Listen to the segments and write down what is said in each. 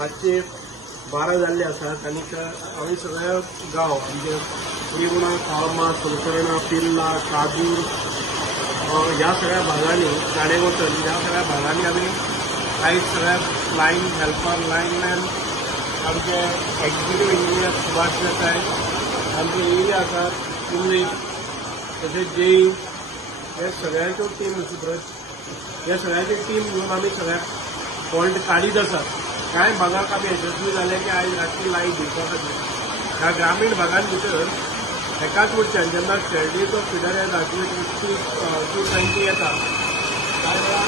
रातचे 12 जाल्ले आसात आनी आमी सगळ्या गांव म्हणजे रिवणा काळमा सोलकर्णा पिल्ला कादूर ह्या सगळ्या भागांनी गाणेवतन ह्या सगळ्या भागांनी आमी आयज सगळ्या लायन हेल्पर लायनमॅन आमचे एक्झिक्युटीव इंजिनियर सुभाष देसाय आमचे एरिया आसात इंग्लीश तशेंच जेई हे सगळ्यांच्यो टीम सुप्रत हे सगळ्यांची टीम घेवन आमी सगळ्या फॉल्ट काडीत आसात. कांय भागाक आमी यशस्वी जाले की आयज रातची लायट दिवपा खातीर ह्या ग्रामीण भागां भितर एकाच वटच्यान जेन्ना शेल्डेचो फिडर येता 220 येता त्या वेळार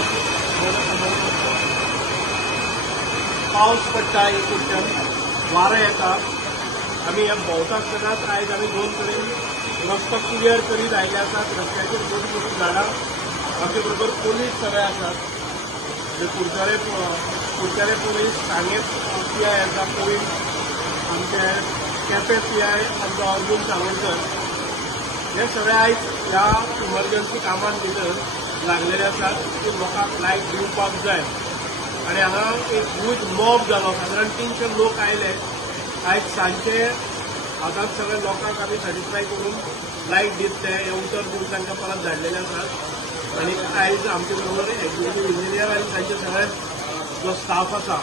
पावस पडटा एक वटच्यान वारो येता आमी ह्या भोंवता आसतनाच आयज आमी दोन कडेन रस्तो क्लियर करीत आयिल्ले आसात. रस्त्याचेर मोठी मोठी झाडां आमचे बरोबर पोलीस सगळे आसात. कुडचरे पोलीस सांगे पीआय आसा पॉयंट आमचे केपें पीआय आमचो अर्जून सावंतकर हे सगळे आयज ह्या इमर्जन्सी कामान भितर लागलेले आसात की लोकांक लायट दिवपाक जाय आनी हांगा एक ह्यूज मॉब जालो सादारण 300 लोक आयले. आयज सांजचे आतां सगळ्या लोकांक आमी सॅटिस्फाय करून लायट दितले हे उतर दिवन तांकां परत धाडलेले आसात. आनी आयज आमचे बरोबर एक्झिक्युटीव इंजिनियर आनी तांचे सगळे जो स्टाफ आसा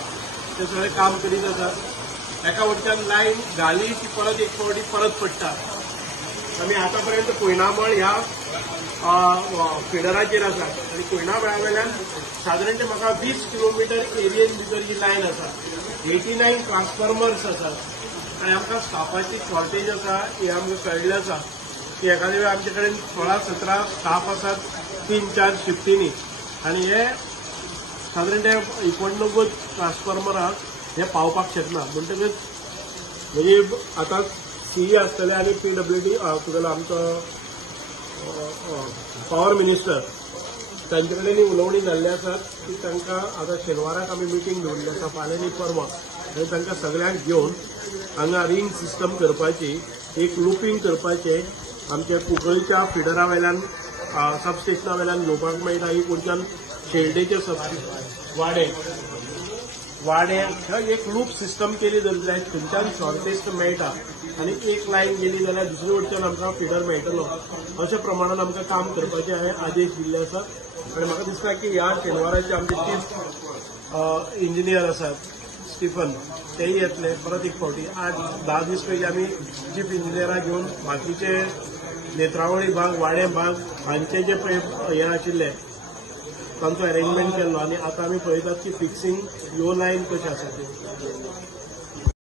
ते सगळे काम करीत आसात. एका वटच्यान लायन घाली की परत एक फावटी परत पडटा. आमी आतां पर्यंत कोयनामळ ह्या फिडराचेर आसात आनी कोयनामळा वयल्यान सादारणते म्हाका 20 किलोमीटर एरियेन भितर ही लायन आसा. 89 ट्रान्सफॉर्मर्स आसात आनी आमकां स्टाफाची शॉर्टेज आसा हे आमकां कळिल्लें आसा की एखाद्या वेळ आमचे कडेन 16-17 स्टाफ आसात 3-4 शिफ्टींनी आनी हे सादारणते 89 ट्रान्सफॉर्मराक हे पावपाक शकना. म्हणटकच म्हणजे आतां सीई आसतले आनी पीडब्ल्यूडी तुगेलो आमचो पॉवर मिनिस्टर तांचे कडेन उलोवणी जाल्ली आसात की तांकां आतां शेनवाराक आमी मिटींग दवरली आसा फाल्यां न्ही परवां आनी तांकां सगळ्यांक घेवन हांगा रिंग सिस्टम करपाची एक लुपींग करपाचें आमच्या कुंकळीच्या फिडरा वयल्यान सबस्टेशना वयल्यान घेवपाक मेळटा. ही कोणच्यान शेल्डेचे सबस्टेशन वाडे एक लूप सिस्टम केली जाल्यार थंयच्यान शॉर्टेज मेळटा आनी एक लायन गेली जाल्यार दुसरे वटच्यान आमकां फिडर मेळटलो. अशा प्रमाणान आमकां काम करपाचे हांवें आदेश दिल्ले आसात आनी म्हाका दिसता की ह्या शेनवाराचे आमचे चीफ इंजिनियर आसात स्टिफन तेय येतले परत एक फावटी 8-10 दीस पयलीं आमी चीफ इंजिनियराक घेवन बाकीचे नेत्रावळी भाग वाडे भाग हांचे जे पळय हे आशिल्ले तांचो अरेंजमेंट केल्लो आनी आतां आमी पळयतात की फिक्सिंग ह्यो लायन कशें आसा त्यो.